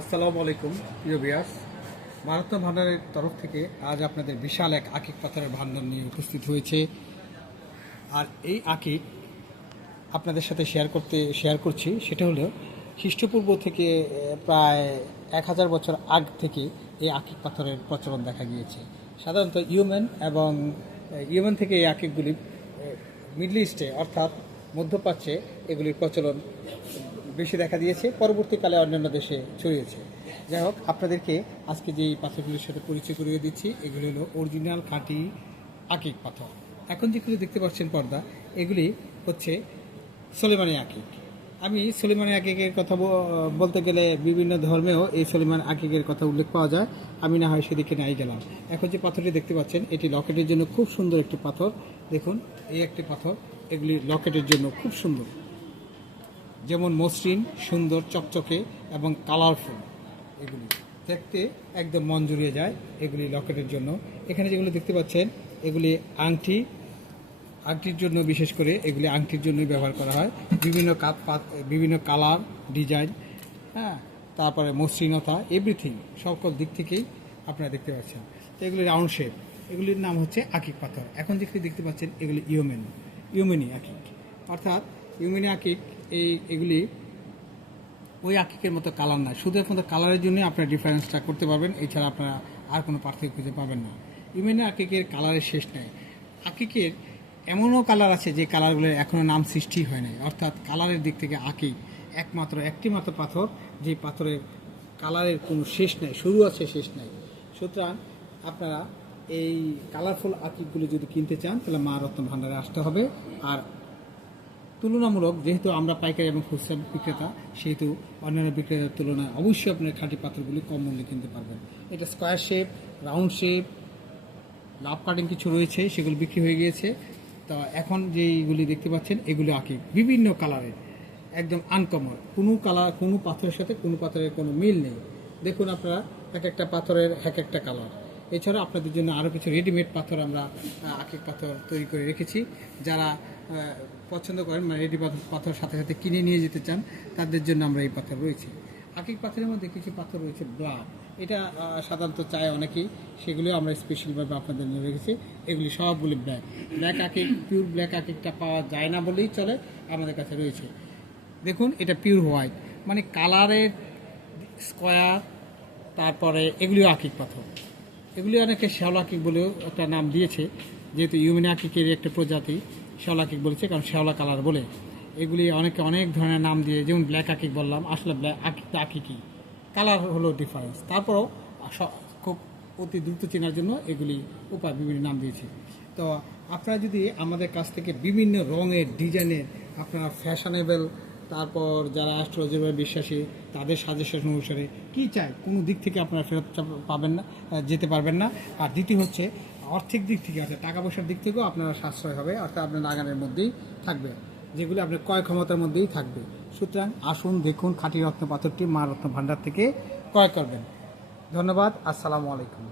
আসসালামু আলাইকুম প্রিয় বিয়াস মারাত্মক ভান্ডারের তরফ থেকে আজ আপনাদের বিশাল এক আকিক পাথরের ভান্ডার নিয়ে উপস্থিত হয়েছে। আর এই আকিক আপনাদের সাথে শেয়ার করতে শেয়ার করছি। সেটা হলো খ্রিস্টপূর্ব থেকে প্রায় এক হাজার বছর আগ থেকে এই আকিক পাথরের প্রচলন দেখা গিয়েছে। সাধারণত ইউমেন এবং আহ, ইয়েমেন থেকে এই আকিকগুলি মিডল ইস্টে অর্থাৎ মধ্যপ্রাচ্যে এগুলির প্রচলন দেখা দিয়েছে, পরবর্তীকালে অন্যান্য দেশে ছড়িয়েছে। যাই হোক, আপনাদেরকে আজকে যে পাথরগুলির সাথে পরিচয় করিয়ে দিচ্ছি, এগুলি হলো অরিজিনাল খাঁটি আকিক পাথর। এখন যেগুলি দেখতে পাচ্ছেন পর্দা, এগুলি হচ্ছে সলেমানি আকিক। আমি সলিমানি আকিকের কথা বলতে গেলে বিভিন্ন ধর্মেও এই সলিমান আকিকের কথা উল্লেখ পাওয়া যায়। আমি না হয় সেদিকে নাই গেলাম। এখন যে পাথরটি দেখতে পাচ্ছেন, এটি লকেটের জন্য খুব সুন্দর একটি পাথর। দেখুন, এই একটি পাথর, এগুলি লকেটের জন্য খুব সুন্দর। যেমন মসৃণ, সুন্দর, চকচকে এবং কালারফুল এগুলি। দেখতে একদম মন জুড়িয়ে যায় এগুলি লকেটের জন্য। এখানে যেগুলো দেখতে পাচ্ছেন, এগুলি আংটি। আংটির জন্য বিশেষ করে এগুলি আংটির জন্যই ব্যবহার করা হয়। বিভিন্ন কাত পাত, বিভিন্ন কালার, ডিজাইন হ্যাঁ তারপরে মসৃণতা, এভরিথিং, সকল দিক থেকেই আপনারা দেখতে পাচ্ছেন। এগুলি রাউন্ড শেপ। এগুলির নাম হচ্ছে আকিক পাথর। এখন যেগুলি দেখতে পাচ্ছেন, এগুলি ইউমেন, ইউমেনি আকিক। অর্থাৎ ইউমেনি আকিক এই, এগুলি ওই আকিকের মতো কালার না শুধু একমাত্র কালারের জন্য আপনারা ডিফারেন্সটা করতে পারবেন, এছাড়া আপনারা আর কোনো পার্থক্য খুঁজে পাবেন না। ইউমেনি আকিকের কালারের শেষ নেই। আকিকের এমনও কালার আছে যে কালারগুলোর এখনও নাম সৃষ্টি হয় নাই। অর্থাৎ কালারের দিক থেকে আকিক একমাত্র একটি মাত্র পাথর, যে পাথরের কালারের কোনো শেষ নেই, শুরু আছে, শেষ নাই। সুতরাং আপনারা এই কালারফুল আকিকগুলো যদি কিনতে চান, তাহলে মা রত্ন ভাণ্ডারে আসতে হবে। আর তুলনামূলক যেহেতু আমরা পাইকারি এবং খুচরা বিক্রেতা, সেহেতু অন্যান্য বিক্রেতার তুলনায় অবশ্যই আপনার খাঁটি পাত্রগুলি কম মূল্যে কিনতে পারবেন। এটা square shape round shape love cutting কিছু রয়েছে, সেগুলো বিক্রি হয়ে গিয়েছে। তা এখন যেইগুলি দেখতে পাচ্ছেন, এগুলো আঁকি। বিভিন্ন কালারের একদম আনকমন কোনো কালার কোনো পাথরের সাথে কোনো পাথরের কোনো মিল নেই। দেখুন আপনারা, এক একটা পাথরের এক একটা কালার এছাড়া আপনাদের জন্য আরও কিছু রেডিমেড পাথর আমরা আকিক পাথর তৈরি করে রেখেছি। যারা পছন্দ করেন মানে রেডি পাথর সাথে সাথে কিনে নিয়ে যেতে চান, তাদের জন্য আমরা এই পাথর রয়েছে। আকিক পাথরের মধ্যে কিছু পাথর রয়েছে, ব্লাড। এটা সাধারণত চায় অনেকেই সেগুলিও আমরা স্পেশালভাবে আপনাদের জন্য রেখেছি। এগুলি সবগুলি ব্ল্যাক ব্ল্যাক আকিক পিওর ব্ল্যাক আকিকটা পাওয়া যায় না বলেই চলে, আমাদের কাছে রয়েছে। দেখুন, এটা পিওর হোয়াইট মানে কালারের স্কোয়ার তারপরে এগুলিও আকিক পাথর। এগুলি অনেকে শ্যাওলা আকিক বলেও একটা নাম দিয়েছে, যেহেতু ইউমিনি আকিকের একটা প্রজাতি। শ্যাওলা কেক বলেছে, কারণ শ্যাওলা কালার বলে। এগুলি অনেকে অনেক ধরনের নাম দিয়ে, যেমন ব্ল্যাক আকিক বললাম, আসলে ব্ল্যাক আকিক তো আকিকই। কালার হলো ডিফারেন্স তারপরও খুব অতি দ্রুত চেনার জন্য এগুলি উপায় বিভিন্ন নাম দিয়েছি। তো আপনারা যদি আমাদের কাছ থেকে বিভিন্ন রঙের ডিজাইনের আপনারা ফ্যাশনেবল তারপর যারা অ্যাস্ট্রোলজির বিশ্বাসী, তাদের সাজেশন অনুসারে কী চায় কোনো দিক থেকে আপনারা ফেরত পাবেন না যেতে পারবেন না। আর দ্বিতীয় হচ্ছে আর্থিক দিক থেকে আছে টাকা পয়সার দিক থেকেও আপনারা সাশ্রয় হবে, অর্থাৎ আপনার নাগানের মধ্যেই থাকবে, যেগুলি আপনার ক্রয় ক্ষমতার মধ্যেই থাকবে। সুতরাং আসুন, দেখুন খাঁটি রত্ন পাথরটি মা রত্ন ভাণ্ডার থেকে ক্রয় করবেন। ধন্যবাদ, আসসালামু আলাইকুম।